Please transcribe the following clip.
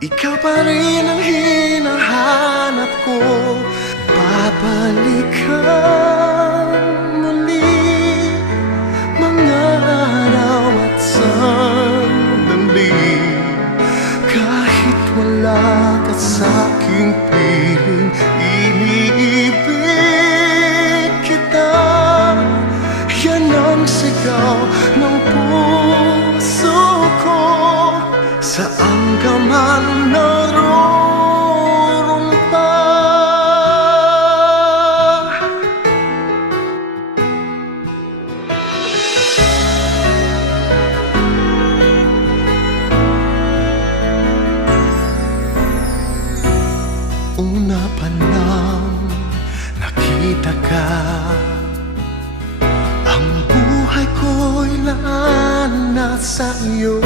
Ikaw pa rin ang hinahanap ko. Babalik ka muli, mga araw at sandali. Kahit wala ka sa'king piling, iniibig kita. Yan ang sigaw ng puso ko. Saan ka man naroon pa. Una pa lang nakita ka, ang buhay ko'y laan na sa iyo.